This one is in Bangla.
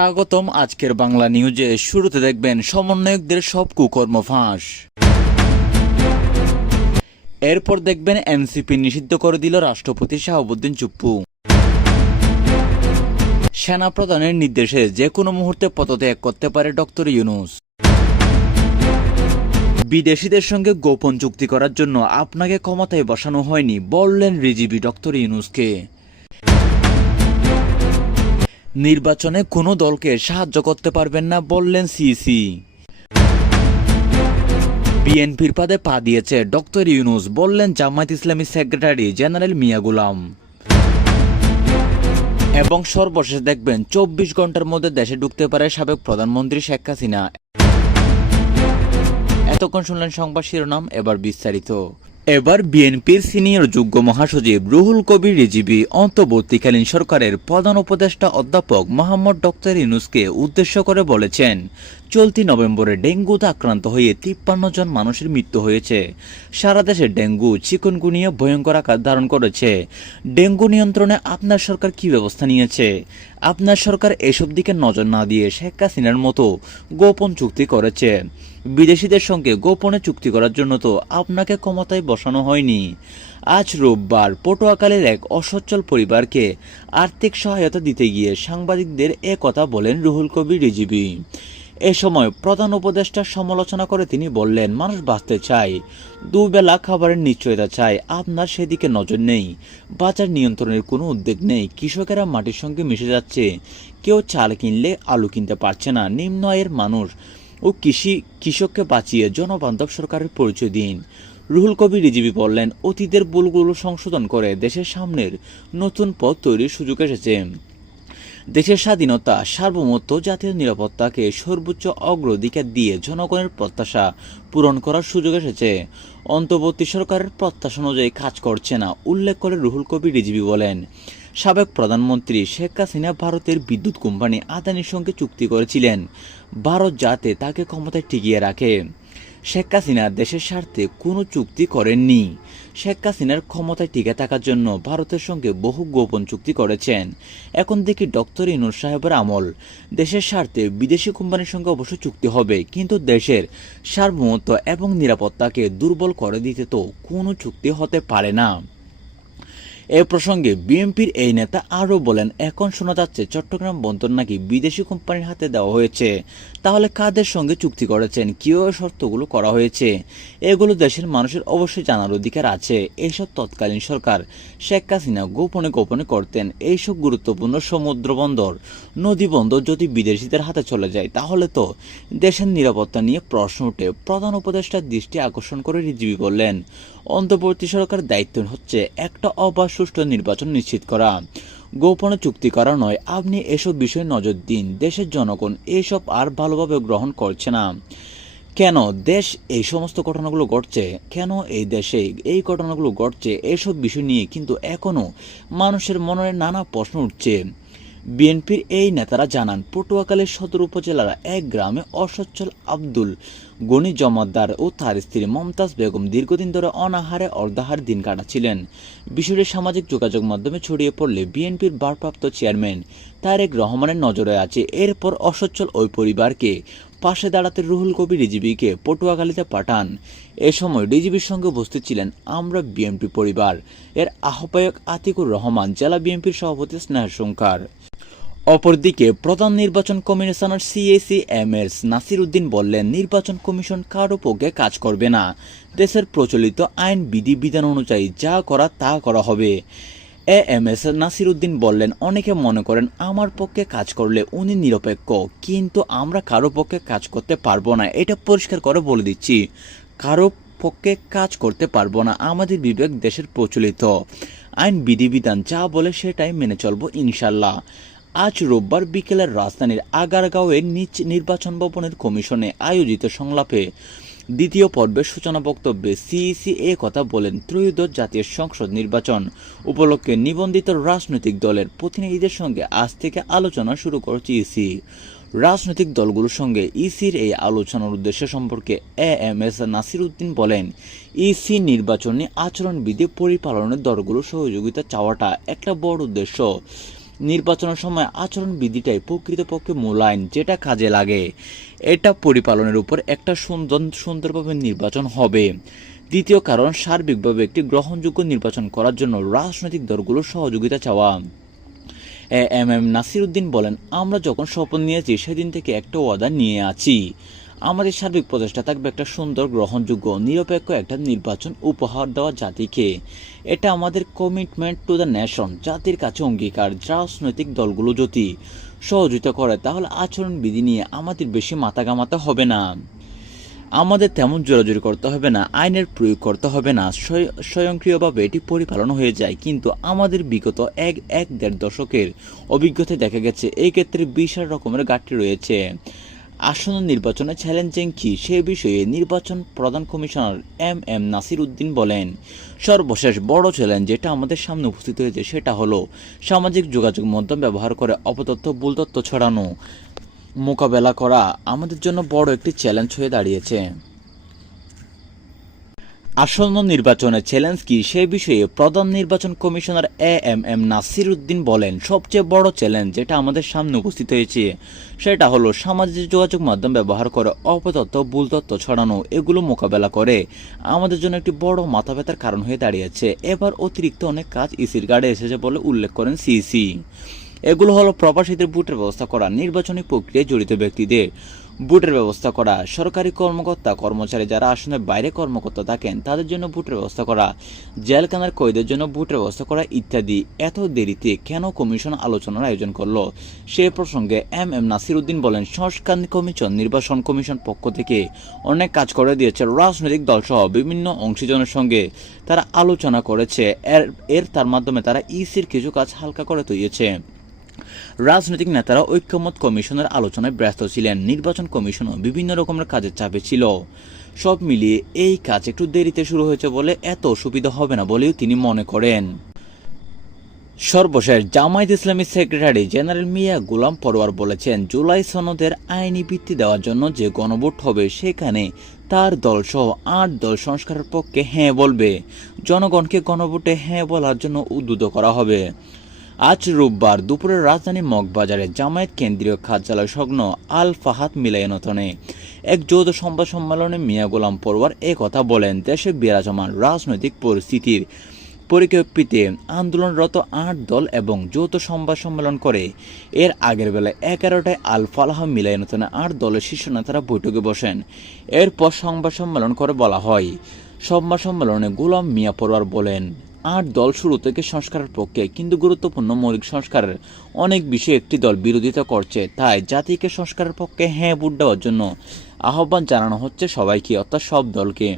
স্বাগতম আজকের বাংলা নিউজে। শুরুতে দেখবেন সমন্বয়কদের সব কুকর্ম ফাঁস এরপর দেখবেন এনসিপি নিষিদ্ধ করে দিল রাষ্ট্রপতি শাহাবুদ্দিন চুপ্পু। সেনা প্রধানের নির্দেশে যে কোনো মুহূর্তে পদত্যাগ করতে পারে ডক্টর ইউনুস। বিদেশিদের সঙ্গে গোপন চুক্তি করার জন্য আপনাকে ক্ষমতায় বসানো হয়নি, বললেন রিজিবি ডক্টর ইউনুসকে। নির্বাচনে কোনো দলকে সাহায্য করতে পারবেন না বললেন সিসি। বিএনপির পদে পা দিয়েছে ডক্টর ইউনুস, বললেন জামায়াত ইসলামী সেক্রেটারি জেনারেল মিয়া গুলাম। এবং সর্বশেষ দেখবেন, চব্বিশ ঘণ্টার মধ্যে দেশে ঢুকতে পারে সাবেক প্রধানমন্ত্রী শেখ হাসিনা। এতক্ষণ শুনলেন সংবাদ শিরোনাম, এবার বিস্তারিত। এবার বিএনপির সিনিয়র যোগ্য মহাসচিব রুহুল কবির রিজিবি অন্তর্বর্তীকালীন সরকারের প্রধান উপদেষ্টা অধ্যাপক মোহাম্মদ ডক্টর ইনুসকে উদ্দেশ্য করে বলেছেন চলতি নভেম্বরে ডেঙ্গুতে আক্রান্ত হয়ে তিপ্পান্ন জন মানুষের মৃত্যু হয়েছে। সারা দেশে ডেঙ্গু, চিকনগুনিয়া ভয়ঙ্কর আকার ধারণ করেছে। ডেঙ্গু নিয়ন্ত্রণে আপনার সরকার কি ব্যবস্থা নিয়েছে? আপনার সরকার এসব দিকে নজর না দিয়ে শেখ হাসিনার মতো গোপন চুক্তি করেছে। বিদেশিদের সঙ্গে গোপনে চুক্তি করার জন্য তো আপনাকে ক্ষমতায় বসানো হয়নি। আজ রোববার পটুয়াখালীর এক অসচ্ছল পরিবারকে আর্থিক সহায়তা দিতে গিয়ে সাংবাদিকদের এ কথা বলেন রুহুল কবির রিজিবি। এ সময় প্রধান উপদেষ্টার সমালোচনা করে তিনি বললেন, মানুষ বাঁচতে চায়। দুবেলা খাবারের নিশ্চয়তা চায়। আপনার সেদিকে নজর নেই। বাজার নিয়ন্ত্রণের কোনো উদ্যোগ নেই। কৃষকেরা মাটির সঙ্গে মিশে যাচ্ছে। কেউ চাল কিনলে আলু কিনতে পারছে না। নিম্ন আয়ের মানুষ ও কৃষি কৃষককে বাঁচিয়ে জনবান্ধব সরকারের পরিচয় দিন। রুহুল কবির রিজিবি বললেন, অতীতের ভুলগুলো সংশোধন করে দেশের সামনের নতুন পথ তৈরির সুযোগ এসেছে। দেশের স্বাধীনতা, সার্বভৌমত্ব, জাতীয় নিরাপত্তাকে সর্বোচ্চ অগ্রাধিকার দিয়ে জনগণের প্রত্যাশা পূরণ করার সুযোগ এসেছে। অন্তর্বর্তী সরকারের প্রত্যাশা অনুযায়ী কাজ করছে না, উল্লেখ করে রুহুল কবির রিজিবি বলেন। সাবেক প্রধানমন্ত্রী শেখ হাসিনা ভারতের বিদ্যুৎ কোম্পানি আদানির সঙ্গে চুক্তি করেছিলেন। ভারত যাতে তাকে ক্ষমতায় টিকিয়ে রাখে। শেখ হাসিনা দেশের স্বার্থে কোনো চুক্তি করেননি। শেখ হাসিনার ক্ষমতায় টিকে থাকার জন্য ভারতের সঙ্গে বহু গোপন চুক্তি করেছেন। এখন দেখি ডক্টর ইনুর সাহেবের আমল। দেশের স্বার্থে বিদেশি কোম্পানির সঙ্গে অবশ্য চুক্তি হবে, কিন্তু দেশের সার্বভৌমত্ব এবং নিরাপত্তাকে দুর্বল করে দিতে তো কোনো চুক্তি হতে পারে না। এ প্রসঙ্গে বিএনপির এই নেতা আরও বলেন, এখন শোনা যাচ্ছে চট্টগ্রাম বন্দর নাকি বিদেশি কোম্পানির হাতে দেওয়া হয়েছে। তাহলে কাদের সঙ্গে চুক্তি করেছেন? কীভাবে শর্তগুলো করা হয়েছে? এগুলো দেশের মানুষের অবশ্যই জানার অধিকার আছে এইসব তৎকালীন সরকার। শেখ হাসিনা গোপনে গোপনে করতেন এইসব গুরুত্বপূর্ণ সমুদ্র বন্দর। নদী বন্দর যদি বিদেশিদের হাতে চলে যায়, তাহলে তো দেশের নিরাপত্তা নিয়ে প্রশ্ন উঠে প্রধান উপদেষ্টার দৃষ্টি আকর্ষণ করে রিজিবি বললেন অন্তর্বর্তী সরকার দায়িত্ব হচ্ছে একটা অবাধ সুষ্ঠু নির্বাচন নিশ্চিত করা। গোপনে চুক্তি করা নয়, আপনি এসব বিষয়ে নজর দিন। দেশের জনগণ এসব আর ভালোভাবে গ্রহণ করছে না। কেন দেশ এই সমস্ত ঘটনাগুলো ঘটছে? কেন এই দেশে এই ঘটনাগুলো ঘটছে? এসব বিষয় নিয়ে কিন্তু এখনও মানুষের মনে নানা প্রশ্ন উঠছে। বিএনপির এই নেতারা জানান পটুয়াখালীর সদর উপজেলার এক গ্রামে অসচ্ছল আব্দুল গনি জমাদ্দার ও তার স্ত্রী মমতাজ বেগম দীর্ঘদিন ধরে অনাহারে অর্ধাহার দিন কাটাচ্ছিলেন। বিষয়টি সামাজিক যোগাযোগ মাধ্যমে ছড়িয়ে পড়লে বিএনপির ভারপ্রাপ্ত চেয়ারম্যান তারেক রহমানের নজরে আছে। এরপর অসচ্ছল ওই পরিবারকে পাশে দাঁড়াতে রুহুল কবির রিজিবিকে পটুয়াখালীতে পাঠান। এ সময় ডিজিবির সঙ্গে উপস্থিত ছিলেন আমরা বিএনপি পরিবার। এর আহ্বায়ক আতিকুর রহমান, জেলা বিএনপির সভাপতি স্নেহ সংকার অপরদিকে প্রধান নির্বাচন commissioner CEC M S Nasir Uddin বললেন, নির্বাচন কমিশন কারও পক্ষে কাজ করবে না। দেশের প্রচলিত আইন, বিধি, বিধান অনুযায়ী যা করা তা করা হবে। A M S Nasir Uddin বললেন, অনেকে মনে করেন আমার পক্ষে কাজ করলে উনি নিরপেক্ষ, কিন্তু আমরা কারও পক্ষে কাজ করতে পারব না। এটা পরিষ্কার করে বলে দিচ্ছি। কারও পক্ষে কাজ করতে পারব না, আমাদের বিবেক দেশের প্রচলিত। আইন বিধিবিধান যা বলে সেটাই মেনে চলবো ইনশাল্লাহ। আজ রোববার বিকেলের রাজধানীর আগারগাঁওয়ের নিচ নির্বাচন ভবনের কমিশনে আয়োজিত সংলাপে দ্বিতীয় পর্বের সূচনা বক্তব্যে সিইসি এ কথা বলেন ত্রয়োদশ জাতীয় সংসদ নির্বাচন। উপলক্ষে নিবন্ধিত রাজনৈতিক দলের প্রতিনিধিদের সঙ্গে আজ থেকে আলোচনা শুরু করেছে ইসি। রাজনৈতিক দলগুলোর সঙ্গে ইসির এই আলোচনার উদ্দেশ্য সম্পর্কে A M S Nasir Uddin বলেন, ইসি নির্বাচনী আচরণবিধি পরিপালনের দলগুলোর সহযোগিতা চাওয়াটা একটা বড় উদ্দেশ্য। নির্বাচনের সময় আচরণবিধিটাই প্রকৃতপক্ষে মূল আইন যেটা কাজে লাগে। এটা পরিপালনের উপর একটা সুন্দর, সুন্দরভাবে নির্বাচন হবে। দ্বিতীয় কারণ, সার্বিকভাবে একটি গ্রহণযোগ্য নির্বাচন করার জন্য রাজনৈতিক দলগুলোর সহযোগিতা চাওয়া। এম এম নাসির উদ্দিন বলেন, আমরা যখন শপথ নিয়েছি, সেদিন থেকে একটা ওয়াদা নিয়ে আছি। আমাদের সার্বিক প্রচেষ্টা থাকবে একটা সুন্দর, গ্রহণযোগ্য, নিরপেক্ষ একটা নির্বাচন উপহার দেওয়া জাতিকে। এটা আমাদের কমিটমেন্ট টু দ্য নেশন জাতির কাছে অঙ্গীকার রাজনৈতিক দলগুলো যদি সহযোগিতা করে, তাহলে আচরণবিধি নিয়ে আমাদের বেশি মাথা গামাতে হবে না। আমাদের তেমন জোরাজুরি করতে হবে না, আইনের প্রয়োগ করতে হবে না, স্বয়- স্বয়ংক্রিয়ভাবে এটি পরিপালন হয়ে যায়। কিন্তু আমাদের বিগত এক এক দেড় দশকের অভিজ্ঞতায় দেখা গেছে এই ক্ষেত্রে বিশাল রকমের ঘাটতি রয়েছে। আসন্ন নির্বাচনে চ্যালেঞ্জিং কী সে বিষয়ে নির্বাচন প্রধান commissioner M M Nasir Uddin বলেন, সর্বশেষ বড় চ্যালেঞ্জ যেটা আমাদের সামনে উপস্থিত হয়েছে সেটা হলো সামাজিক যোগাযোগ মাধ্যম ব্যবহার করে অপতথ্য, ভুল তথ্য ছড়ানো, মোকাবেলা করা আমাদের জন্য বড় একটি চ্যালেঞ্জ হয়ে দাঁড়িয়েছে। আসন্ন নির্বাচনে চ্যালেঞ্জ কি সে বিষয়ে প্রধান নির্বাচন commissioner A M M Nasir Uddin বলেন, সবচেয়ে বড় চ্যালেঞ্জ যেটা আমাদের সামনে উপস্থিত হয়েছে, সেটা হলো সামাজিক যোগাযোগ মাধ্যম ব্যবহার করে অপতথ্য, ভুল তথ্য ছড়ানো, এগুলো মোকাবেলা করে। আমাদের জন্য একটি বড় মাথা ব্যথার কারণ হয়ে দাঁড়িয়েছে। এবার অতিরিক্ত অনেক কাজ ইসির গার্ডে এসেছে বলে উল্লেখ করেন সিসি এগুলো হলো প্রবাসীদের ভোটের ব্যবস্থা করা, নির্বাচনী প্রক্রিয়ায় জড়িত ব্যক্তিদের। ভোটের ব্যবস্থা করা। সরকারি কর্মকর্তা, কর্মচারী যারা আসনের বাইরে কর্মকর্তা থাকেন, তাদের জন্য ভোটের ব্যবস্থা করা। জেলখানার কয়েদের জন্য ভোটের ব্যবস্থা করা ইত্যাদি। এত দেরিতে কেন কমিশন আলোচনার আয়োজন করল? সে প্রসঙ্গে এম এম নাসির উদ্দিন বলেন, সংস্কার কমিশন, নির্বাচন কমিশন পক্ষ থেকে অনেক কাজ করে দিয়েছে রাজনৈতিক দলসহ বিভিন্ন অংশীজনের সঙ্গে। তারা আলোচনা করেছে। এর এর তার মাধ্যমে তারা ইসির কিছু কাজ হালকা করে তুইয়েছে রাজনৈতিক নেতারা ঐক্যমত কমিশনের আলোচনায় ব্যস্ত ছিলেন। নির্বাচন কমিশনও বিভিন্ন রকমের কাজের চাপে ছিল। সব মিলিয়ে এই কাজ একটু দেরিতে শুরু হয়েছে বলে এত অসুবিধা হবে না বলেও তিনি মনে করেন। সর্বশেষ, জামায়াত ইসলামী সেক্রেটারি জেনারেল মিয়া গোলাম পরোয়ার বলেছেন, জুলাই সনদের আইনি ভিত্তি দেওয়ার জন্য যে গণভোট হবে সেখানে তার দলসহ আট দল সংস্কারের পক্ষে হ্যাঁ বলবে। জনগণকে গণভোটে হ্যাঁ বলার জন্য উদ্বুদ্ধ করা হবে। আজ রোববার দুপুরে রাজধানী মগবাজারে জামায়াত কেন্দ্রীয় কার্যালয় সংলগ্ন আল ফাহাদ মিলায়নতনে এক যৌথ সংবাদ সম্মেলনে মিয়া গোলাম পরোয়ার কথা বলেন, দেশে বিরাজমান রাজনৈতিক পরিস্থিতির পরিপ্রেক্ষিতে আন্দোলনরত আট দল এবং যৌথ সংবাদ সম্মেলন করে। এর আগের বেলায় এগারোটায় আল ফালাহ মিলায়নতনে আট দলের শীর্ষ নেতারা বৈঠকে বসেন। এরপর সংবাদ সম্মেলন করে বলা হয়। সংবাদ সম্মেলনে গোলাম মিয়া পরোয়ার বলেন আট দল শুরু থেকে সংস্কারের পক্ষে কিন্তু গুরুত্বপূর্ণ মৌলিক সংস্কারের অনেক বিষয়ে একটি দল বিরোধিতা করছে, তাই জাতিকে সংস্কারের পক্ষে হ্যাঁ ভোট দেওয়ার জন্য আহ্বান জানানো হচ্ছে সবাইকে, অর্থাৎ সব দলকে।